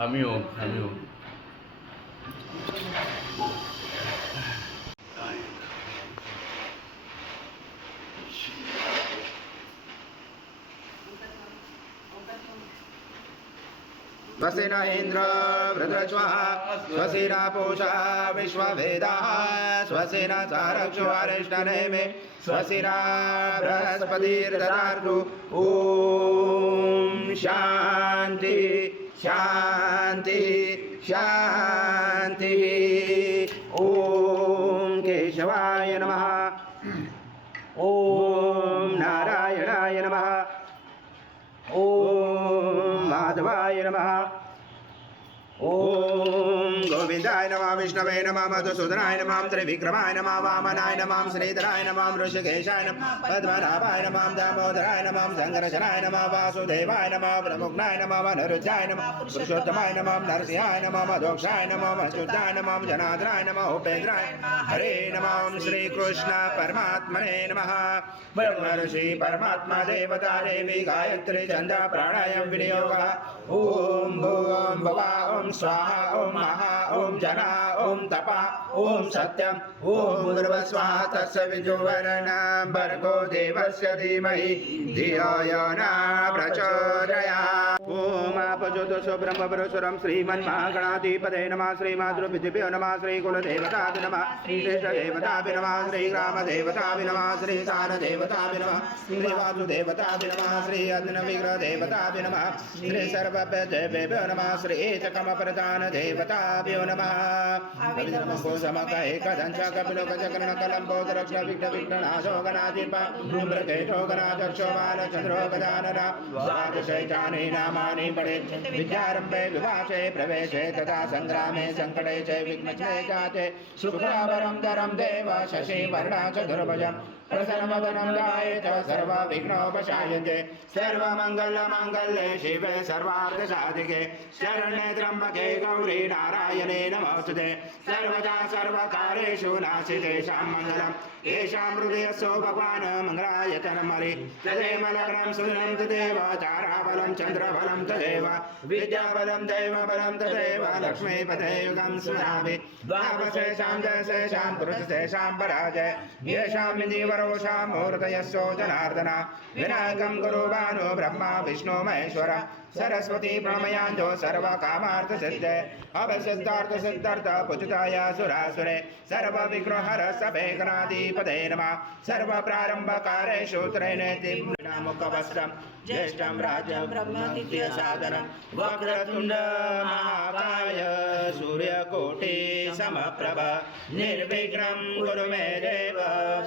Kami om. स्वस्ति न इंद्र वृत्रश्वः स्वस्ति न पूषा विश्ववेदाः स्वस्ति न चारक्षो अरिष्टनेमिः स्वस्ति न बृहस्पतिर्दधातु ॐ शान्ति शान्ति शान्तिः ॐ केशवाय नमः ॐ नारायणाय नमः ॐ माधवाय नमः ॐ गोविंदाय नमः विष्णवे नमः मधुसूदनाय नमः त्रिविक्रमाय नमः वामनाय नमः श्रीधराय नमः ऋषिकेशाय नमः पद्मनाभाय नमः दामोदराय नमः संकर्षणाय नमः वासुदेवाय नमः प्रमुग्नाय नमः वनरुद्धाय नमः पुरुषोत्तमाय नमः नरसिंहाय नमः मधोक्षाय नमः मच्युताय नमः जनार्दनाय नमः उपेन्द्राय हरे नमः श्रीकृष्ण परमात्मने नमः ब्रह्म ऋषि परमात्मा देवता देवी गायत्री छंद प्राणायाम विनियोगः ॐ भूं भुवः ॐ स्वाहा ॐ महा ॐ जना ॐ तपा ॐ सत्यं ॐ भूर्भुवस्वाहा तस्य विदुर्वरेण्यं भर्गो देवस्य धीमहि धियो यो न प्रचोदयात् ॐ आपजोतसो ब्रह्मपुरुषं श्रीमन्महागणाधिपतये नमः श्रीमातृपितृभ्यो नमः श्रीकुलदेवताभ्यो नमः श्रीदेवताभ्यो नमः श्रीग्रामदेवताभ्यो नमः श्रीसारदेवताभ्यो नमः श्रीवासुदेवताभ्यो नमः श्री अग्निविग्रहदेवताभ्यो नमः श्री सर्वभ्यो नमः श्री एककमप्रधान देवताभ्यो नमः अभिनमो समकहे कदंच कपिलो गजकर्ण कलंबोदरक्ष विघ्न विघ्ननाशो गणाधिपा धूम्रकेतो गणाध्यक्षो बालचंद्रो गजानन द्वादशैतानि नामानि पठेत् विद्यारम्भे विभाषे प्रवेशे तथा संग्रामे संकटे च विघ्नस्ते जाते शुक्लावरं धरं देव शशिवर्णा चतुर्भुजं प्रसन्नवदनं ध्यायेत् सर्वविघ्नोपशायते सर्वमङ्गलमाङ्गल्ये शिवे सर्वार्थसाधिके शरण्ये त्र्यम्बके गौरी नारायणे नमोस्तुते सर्वदा सर्वकारेषु नास्तितेषां मङ्गलम् येषां हृदयस्थो भगवान् मङ्गलाय तन्मरि तदेव लग्नं सुदिनं तदेव ताराबलं चन्द्रबलं तदेव विद्याबलं दैवबलं तदेव लक्ष्मीपते युगं स्मरामि द्वादशेषां जयशेषां पुरुषेषां पराजय येषां विधिवरोषां मूर्तयस्यो जनार्दन विनायकं गुरु भानु ब्रह्मा विष्णु महेश्वर सरस्वती प्रणमयाञ्जो सर्वकामार्थ सिद्धे अवसिद्धार्थ सिद्धार्थ पूजिताय सुरासुरे सर्वविघ्नहर सभेकनाधिपते नमः सर्वप्रारम्भकारेषु त्रिनेति मुखवस्त्रं ज्येष्ठं राज्यं ब्रह्मनित्य साधनं वक्रतुण्ड महाकाय सूर्यकोटि समप्रभ निर्विघ्नं कुरु मे देव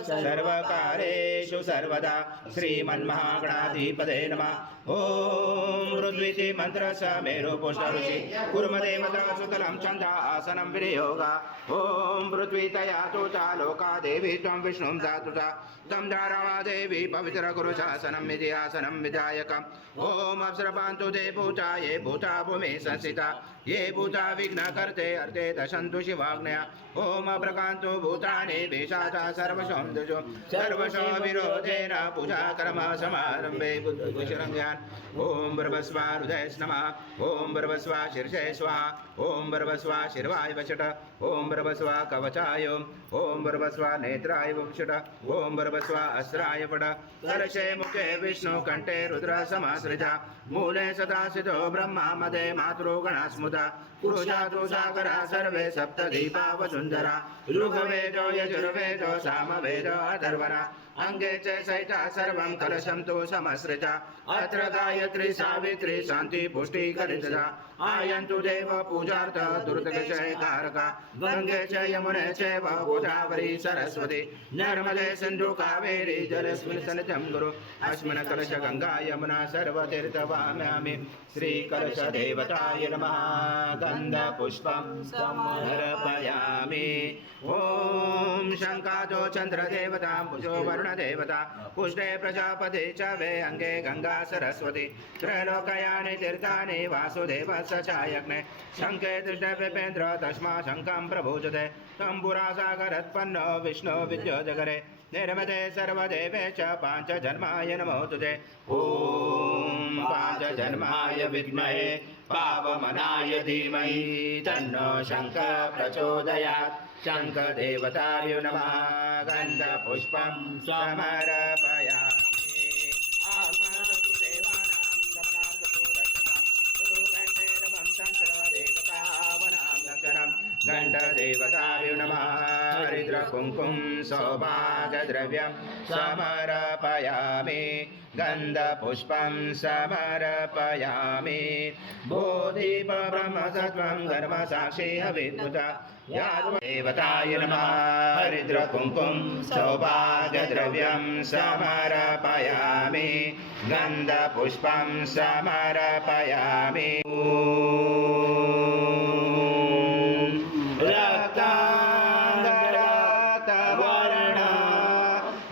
सर्वकारेषु सर्वदा श्रीमन्महागणाधिपते नमः ॐ ऋद्विति मंत्रस्य मेरुपुष्टऋषि कुर्मदेवता सुतलं छन्द आसनं विनियोग ॐ पृथ्वीतया तु च लोका देवी त्वं विष्णुं धातु च तं धारवा देवी पवित्र कुरु शासनं विधि आसनं विधायकम् ॐ अप्सरपान्तु ते भूता ये भूता भूमि संस्थिता ये भूता विघ्नकर्ते अर्थे दशन्तु शिवाग्नया ॐ अप्रकान्तु भूतानि भेषाचा सर्वसौन्दर्यो सर्वशो विरोधेन पूजा कर्म समारम्भे बुद्धिशरं ध्यान ॐ भर्वस्वा हृदय नमः ॐ भर्वस्वा शीर्षे स्वाहा ॐ भर्वस्वा शिर्वाय वचट ॐ भर्वस्वा कवचाय ॐ भर्वस्वा नेत्राय वक्षट ॐ भर्वस्वा अस्त्राय पट करशे मुखे विष्णु कंठे रुद्र समाश्रिता मूले सदाशितो ब्रह्मा मदे मातृगणा स्मृता पुरुषातु सागरा सर्वे सप्तदीपा वसुन्धरा ऋग्वेदो यजुर्वेदो सामवेदो अथर्वणा अंगे च सहिता सर्वं कलशं तु समश्रिता अत्र गायत्री सावित्री शांति पुष्टि करिता आयन्तु देव पूजार्थ दुर्दशकारका गंगे च यमुने चैव गोदावरी सरस्वती नर्मदे सिन्धु कावेरी जलेऽस्मिन् सन्निधिं गुरु अस्मिन् कलश गंगा यमुना सर्वतीर्थवाम्यामि श्रीकलश देवताय नमः गन्धपुष्पं समर्पयामि ओम शंकादो चंद्र देवता भुजो वरुण देवता पुष्टे प्रजापति च वे अंगे गंगा सरस्वती त्रैलोकयानि तीर्थानि वासुदेव सचायग्ने शंके दृष्टे विपेन्द्र तस्मा शंकं प्रभुजते तंबुरा सागरत्पन्नो विष्णु विद्योजगरे निर्मते सर्वदेवे च पांचजन्माय नमो तुते ओम पांचजन्माय विद्महे पावमनाय धीमहि तन्नो शंख प्रचोदयात् शंख देवताय नमः गन्धपुष्पं समर्पयामि आत्मनस्तु देवानां गमनार्थो रक्षतां गुरुकण्ठेरवं तन्त्रदेवतावनां लक्षणं गण्डदेवताय नमः हरिद्रकुङ्कुं सौभाग्यद्रव्यं समर्पयामि गन्धपुष्पं समर्पयामि बोधिप ब्रह्मसत्त्वं धर्मसाक्षी हविद्भुता देवताय नमः हरिद्रकुङ्कुं सौभाग्यद्रव्यं समर्पयामि गन्धपुष्पं समर्पयामि रक्ताङ्गरक्तवर्ण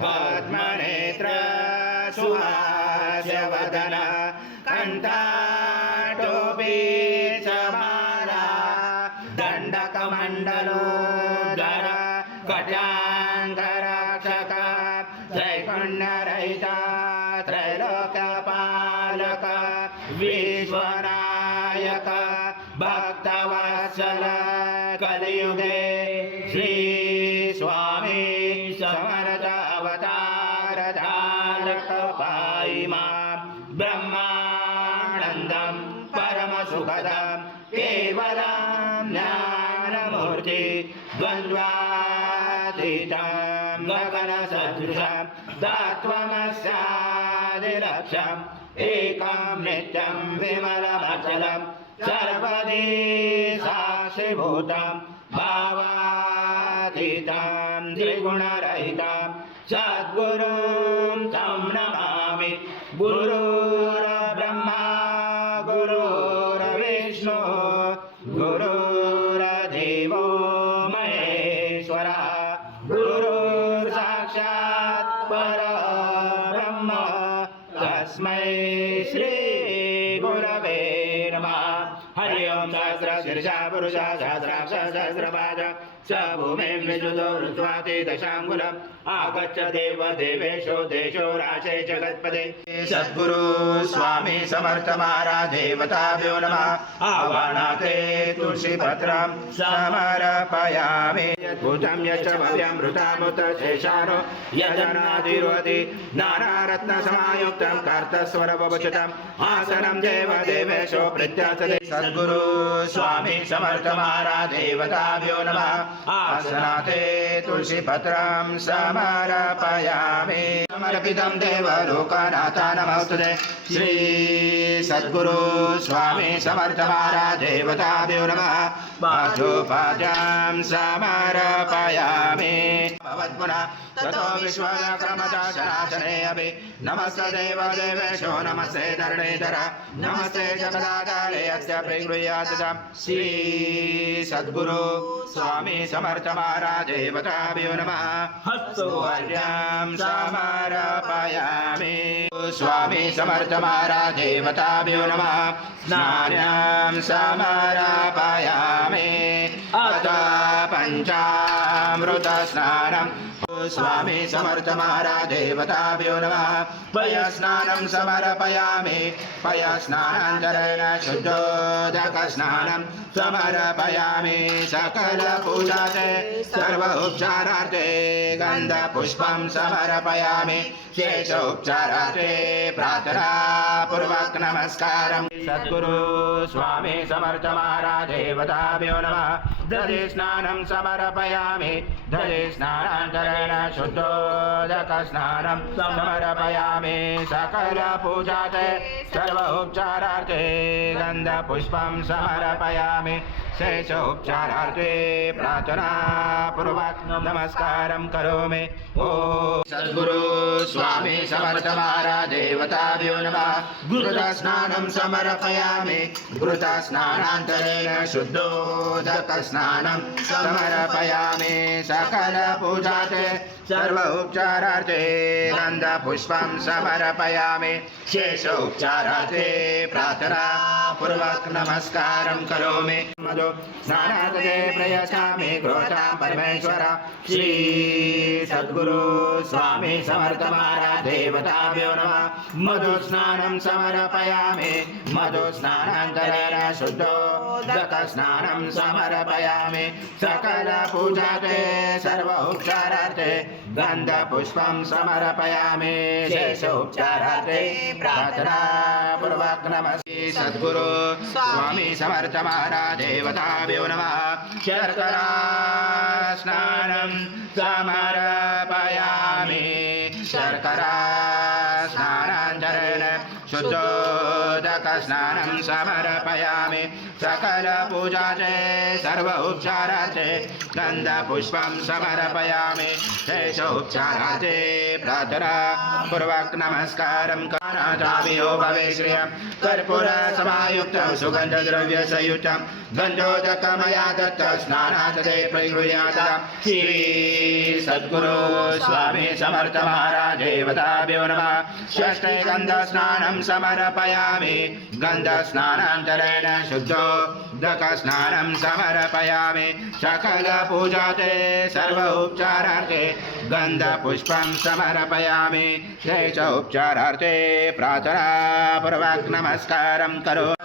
पद्मनेत्र सुहास्यवदन कण्ठाटोपी समाला दण्डकमण्डलोदर कट्याङ्गरक्षक त्रैगुण्यरहिता त्रैलोक्यपालक विश्वनायक भक्तवत्सल कलियुगे श्री स्वामी समर्थ अवतार धारकपायि मां ब्रह्मानन्दं परमसुखदं केवलं ज्ञानमूर्ति द्वन्द्वातीतं गगनसदृशं तत्त्वमस्यादिलक्ष्यम् एकं नित्यं विमलमचलं सर्वदी साक्षिभूतं भावातीतं त्रिगुणरहितं सद्गुरुं तं नमामि गुरुर्ब्रह्मा गुरुर्विष्णु गुरुर्देवो महेश्वरः गुरुर्साक्षात् परब्रह्म तस्मै श्री गुरवे नमः हरि ओम सहस्रशीर्षा पुरुषा सहस्राक्ष सहस्रपाद स भूमिं विजुतो ऋत्वाति दशाङ्गुलम् आगच्छ देव देवेशो देशो राशे जगत्पते सद्गुरु स्वामी समर्थ महाराज देवताभ्यो नमः आवाहनाते तुलसीपत्रं समर्पयामि यद्भुतं यच्च भव्यमृतामुत शेषानो यदन्नादिरोति नानारत्नसमायुक्तं कार्तस्वरवभूषितम् आसनं देव देवेशो प्रत्याचते सद्गुरु स्वामी समर्थ महाराज देवताभ्यो नमः आसनाते तुलसीपत्रं समर्पयामि समर्पितं देवलोकनाथाय नमोस्तुते श्री सद्गुरु स्वामी समर्थ महाराज देवताभ्यो नमः पादोपाद्यां समर्पयामि भवद्गुणा ततो विश्वक्रमचाशनाशने अपि नमस्ते देव देवेशो नमस्ते धरणीधर नमस्ते जगदाधारे अद्य प्रगृह्यात् श्री सद्गुरु स्वामी समर्थ महाराज देवताभ्यो नमः हस्तोऽर्घ्यं समर्पयामि स्वामी समर्थ महाराज देवताभ्यो नमः स्नानं समर्पयामि अथ पञ्चामृत स्नानं स्वामी समर्थ महाराज देवताभ्यो नमः पयस्नानं समर्पयामि पयस्नानान्तरेण शुद्धोदक स्नानं समर्पयामि सकल पूजाते सर्व उपचारार्थे गन्धपुष्पं समर्पयामि शेष उपचारार्थे प्रार्थना पूर्वक नमस्कारं सद्गुरु स्वामी समर्थ महाराज देवताभ्यो नमः दधि स्नानं समर्पयामि दधि स्नानान्तरेण शुद्धोदकस्नानं समर्पयामि सकलपूजाते सर्वोपचारार्थे गन्धपुष्पं समर्पयामि शेषोपचारार्थे प्रार्थनापूर्वक नमस्कारं करोमि। ॐ सद्गुरु स्वामी समर्थ महाराज देवताभ्यो नमः। घृतस्नानं समर्पयामि घृतस्नानान्तरेण शुद्धोदकस्नानं समर्पयामि सकलपूजाते सर्वोपचारार्थे गन्धपुष्पं समर्पयामि शेषोपचारार्थे प्रार्थनापूर्वक नमस्कारं करोमि। मधु स्नानार्थे प्रयच्छामि घृतं परमेश्वर श्री सद्गुरु स्वामी समर्थ महाराज देवताभ्यो नमः। मधु स्नानं समर्पयामि मधु स्नानान्तरेण शुद्धोदकस्नानं समर्पयामि सकलपूजाते सर्वोपचारार्थे गन्धपुष्पं समर्पयामि शेषोपचारार्थे प्रार्थनापूर्वक नमस्ते। सद्गुरु स्वामी समर्थ महाराज देवताभ्यो नमः। शर्करा स्नानं समर्पयामि शर्करा स्नानान्तरेण शुद्धोदकस्नानं समर्पयामि सकलपूजाते सर्वोपचारार्थे गन्धपुष्पं समर्पयामि शेषोपचारार्थे प्रार्थनापूर्वक नमस्कारं करोमि। भवे श्रियं कर्पूरसमायुक्तं सुगन्धद्रव्यसंयुक्तं गन्धोदकमया दत्त स्नानार्थे प्रगृह्यात श्री सद्गुरु स्वामी समर्थ महाराज देवताभ्यो नमः। षष्ठे गन्धस्नानं समर्पयामि गन्धस्नानान्तरेण शुद्धोदकस्नानं समर्पयामि सकलपूजाते सर्वोपचारार्थे गन्धपुष्पं समर्पयामि शेषोपचारार्थे प्रार्थनापूर्वक नमस्कारं करोमि।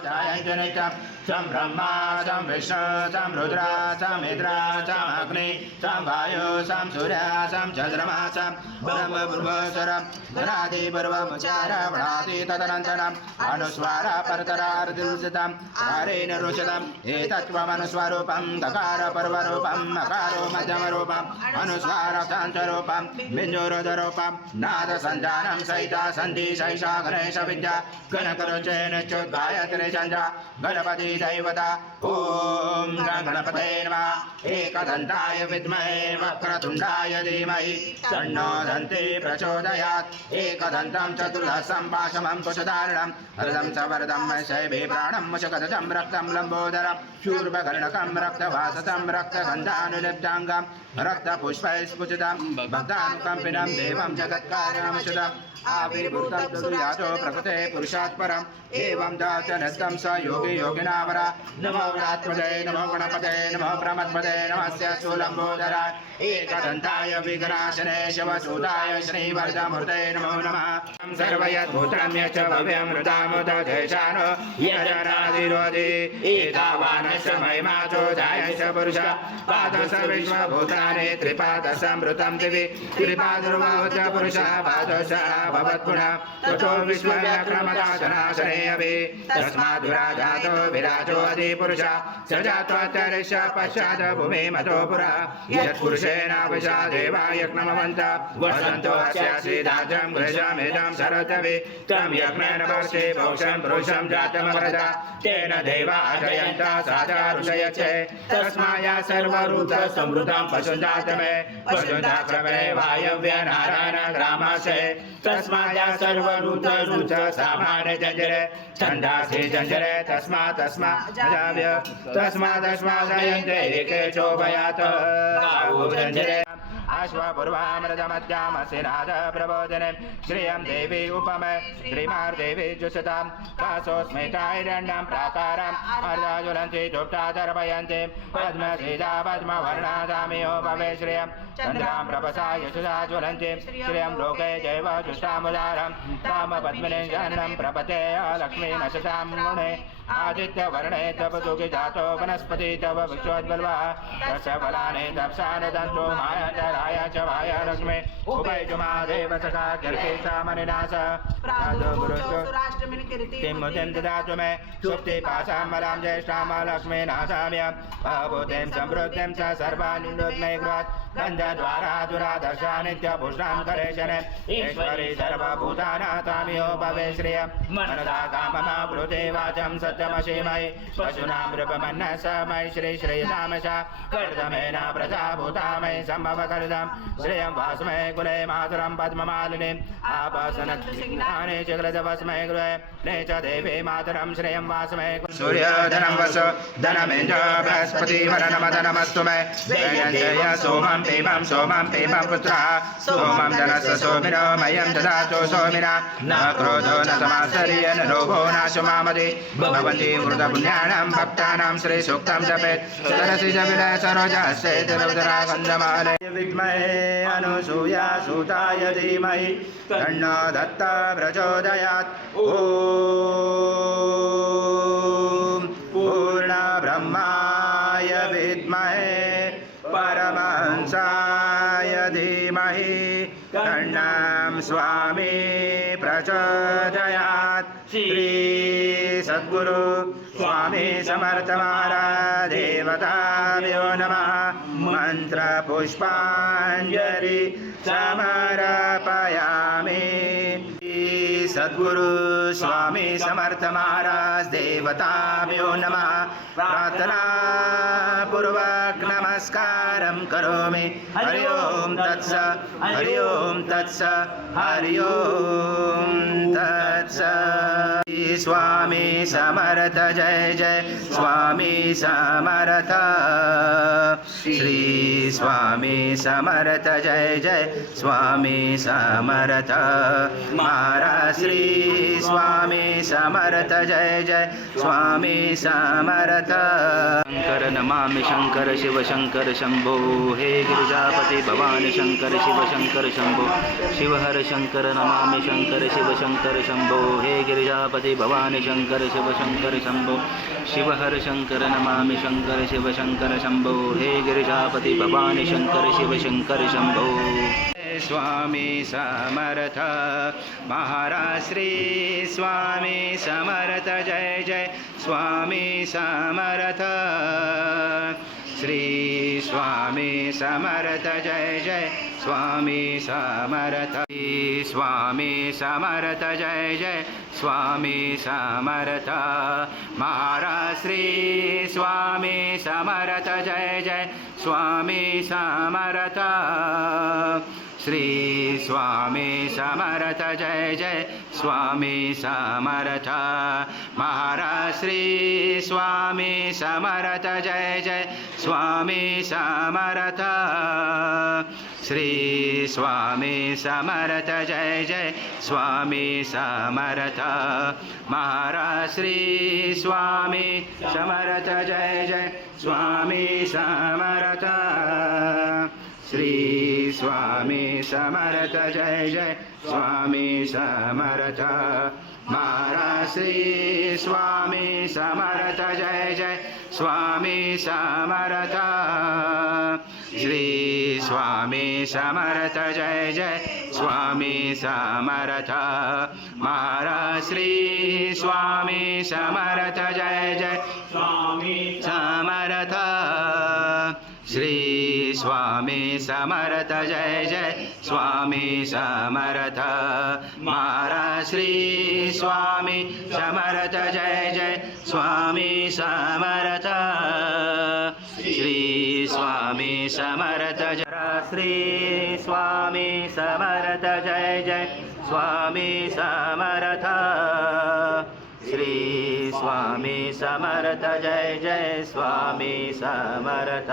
सं ब्रह्मा सं विष्णु सं रुद्र सं इंद्र सं अग्नि सं वायु सं सूर्य सं चंद्रमा सं ब्रह्म ब्रह्मस्वरं गणादि पर्वमुच्चार वणादि तदनन्तरम् अनुस्वार परतरार्दितं कारेण रुषितम् एतत्त्वमनुस्वरूपं दकार पर्वरूपं नकारो मध्यमरूपम् अनुस्वार शान्तरूपं बिन्दुरुदरूपं नादसञ्जानं सहिता सन्धि सहिषा गणेश विद्या गणकरुचेन गायत्री छन्द गणपति दैवता। ओम गणपतये नमः। एकदन्ताय विद्महे वक्रतुण्डाय धीमहि तन्नो दन्ती प्रचोदयात्। एकदन्तं चतुर्दशं पाशमं कुशधारणं हरदं च वरदं शैवे प्राणं मुषकदं रक्तं लम्बोदरं शूर्पकर्णकं रक्तवासतं रक्तगन्धानुलिप्ताङ्गं रक्तपुष्पैस्फुटितं भक्तानुकम्पिनं देवं जगत्कारणमुचितम् आविर्भूतं तदुयातो प्रकृते पुरुषात् परम् एवं दातनस्तं स योगी योगिनावरा। नमो गणात्मजे नमो गणपते नमो प्रमत्पते नमस्य शूलम्बोदराय एकदन्ताय विघ्नाशने शिवसूताय श्रीवरदमूर्ते नमो नमः। सर्वयद्भूतं यच्च भव्यं हृदामुदधेशानो यजनादिरोधि एतावानस्य महिमाचो जायश्च पुरुष पादश विश्वभूतानि त्रिपादसंवृतं दिवि त्रिपादुर्वावच पुरुषः पादश भवत्पुनः ततो विश्वव्याक्रमदाशनाशने अपि तस्माद्विराजातो विराजो अधिपुरुषः स जात्वान्तरिक्ष पश्चात् भूमि मतो पुरः यत्पुरुषेणाविशा देवा यज्ञमवन्तः वसन्तो अस्य श्रीदाजं गृहमेदं सरतवि तं यज्ञेन वर्षे भौषं पुरुषं जातमवरद तेन देवा जयन्तः साजा ऋषयचे तस्माया सर्वरूत समृद्धं पशुजातमे पशुजातमे वायव्य नारायण ग्रामसे तस्माया सर्वरूत रुच सामान्य जंजरे छन्दासि जंजरे तस्मात् जयन्ते एके चोभयात् गावो जंजरे अश्वपूर्वामृतमध्यामसिनाद प्रबोधने श्रियं देवी उपमे श्रीमार्देवी जुषतां कासोस्मिताहिरण्यं प्राकारम् अर्धज्वलन्ति दुप्तादर्पयन्ति पद्मसीता पद्मवर्णादामियो भवे श्रियं चन्द्रां प्रभसा यशसा ज्वलन्ति श्रियं लोके जैव जुष्टामुदारं कामपद्मिने जन्नं प्रपते लक्ष्मी नशतां गुणे आदित्यवर्णे तपसुखि जातो वनस्पति तव विश्वोद्बल्वः तस्य फलानि तप्सा न दन्तो मायन्तर राय च वाय लक्ष्मी उभयजुमा देव सखा कीर्तिसा मनिनाश किमुतिं ददातु मे सुप्ति पाशां बलां ज्येष्ठां लक्ष्मी नाशाम्य भवभूतिं समृद्धिं च सर्वानुन्नोद्मय गृहात् गन्धद्वारा दुरादर्शा नित्यपुष्टां करेशने ईश्वरी सर्वभूतानाथामियो भवे श्रिय मनदा काममावृते वाचं सत्यमशीमयि पशूनां नृपमन्नः समयि श्री श्रीरामशा कर्दमेन प्रजाभूतामयि सम्भवकर्दं श्रियं वास्मै कुले मातरं पद्ममालिनीम् आपसनज्ञाने चक्रजवस्मै गृहे ने च देवी मातरं श्रियं वास्मै सूर्यधनं वसु धनमेन्द्र बृहस्पति वरनमधनमस्तु मे वेदञ्जय सोमं पीपं पुत्रः सोमं धनस्य सोमिनो मह्यं ददातु सोमिना न क्रोधो न समाश्चर्य न लोभो न शुमामति भवन्ति मृतपुण्यानां भक्तानां श्रीसूक्तं जपेत् सरसि जविलय सरोजस्येतरुदरा गन्धमालय विद्महे अनुसूया सूताय धीमहि तन्नो दत्ता प्रचोदयात् ॐ पूर्णब्रह्माय विद्महे परमहंसाय धीमहि तन्नं स्वामी प्रचोदयात् श्री सद्गुरु स्वामी समर्थ महाराज देवताभ्यो नमः मंत्र पुष्पांजलि समर्पयामि सद्गुरु स्वामी समर्थ महाराज देवताभ्यो नमः प्रार्थना पूर्वक नमस्कारं करोमि हरि ओम तत्स हरि ओम तत्स हरि ओम तत्स स्वामी समर्थ जय जय स्वामी समर्थ श्री स्वामी समर्थ जय जय स्वामी समर्थ महाराज श्री स्वामी समर्थ जय जय स्वामी समर्थ शंकर नमामि शंकर शिव शंकर शंभो हे गिरिजापति भवानी शंकर शिव शंकर शंभो शिव हर शंकर नमामि शंकर शिव शंकर शंभो हे गिरिजापति भवानी शंकर शिव शंकर शंभो शिव हर शंकर नमामि शंकर शिव शंकर शंभो हे गिरिजापति भवानी शंकर शिव शंकर शंभो स्वामी समर्थ महाराज श्री स्वामी समर्थ जय जय स्वामी समर्थ श्री स्वामी समर्थ जय जय स्वामी समर्थ स्वामी समर्थ जय जय स्वामी समर्थ महाराज श्री स्वामी समर्थ जय जय स्वामी समर्थ श्री स्वामी समर्थ जय जय स्वामी समर्थ महाराज श्री स्वामी समर्थ जय जय स्वामी समर्थ श्री स्वामी समर्थ जय जय स्वामी समर्थ महाराज श्री स्वामी समर्थ जय जय स्वामी समर्थ श्री स्वामी समर्थ जय जय स्वामी समर्थ महाराज श्री स्वामी समर्थ जय जय स्वामी समर्थ श्री स्वामी समर्थ जय जय स्वामी समर्थ महाराज श्री स्वामी समर्थ जय जय स्वामी समर्थ श्री स्वामी समर्थ जय जय स्वामी समर्थ महाराज श्री स्वामी समर्थ जय जय स्वामी समर्थ श्री स्वामी समर्थ श्री स्वामी समर्थ जय जय स्वामी समर्थ श्री स्वामी समर्थ जय जय स्वामी समर्थ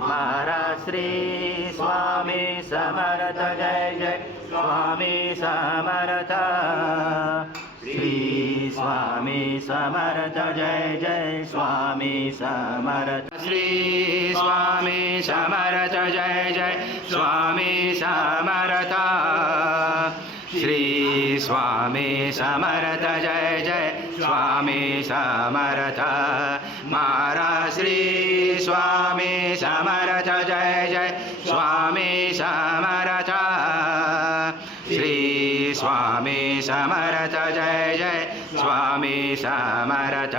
महाराज श्री स्वामी समर्थ जय जय स्वामी समर्थ श्री स्वामी समर्थ जय जय स्वामी समर्थ श्री स्वामी समर्थ जय जय स्वामी समर्थ श्री स्वामी समर्थ जय जय स्वामी समर्थ महाराज श्री स्वामी समर्थ जय जय स्वामी समर्थ जय जय स्वामी समर्थ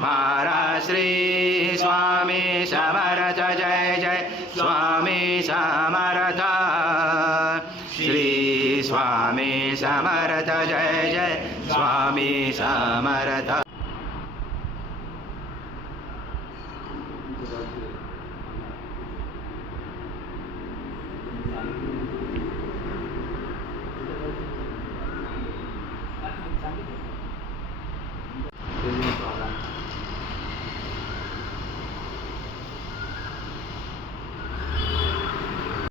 महाराज श्री स्वामी समर्थ जय जय स्वामी समर्थ श्री स्वामी समर्थ जय जय स्वामी समर्थ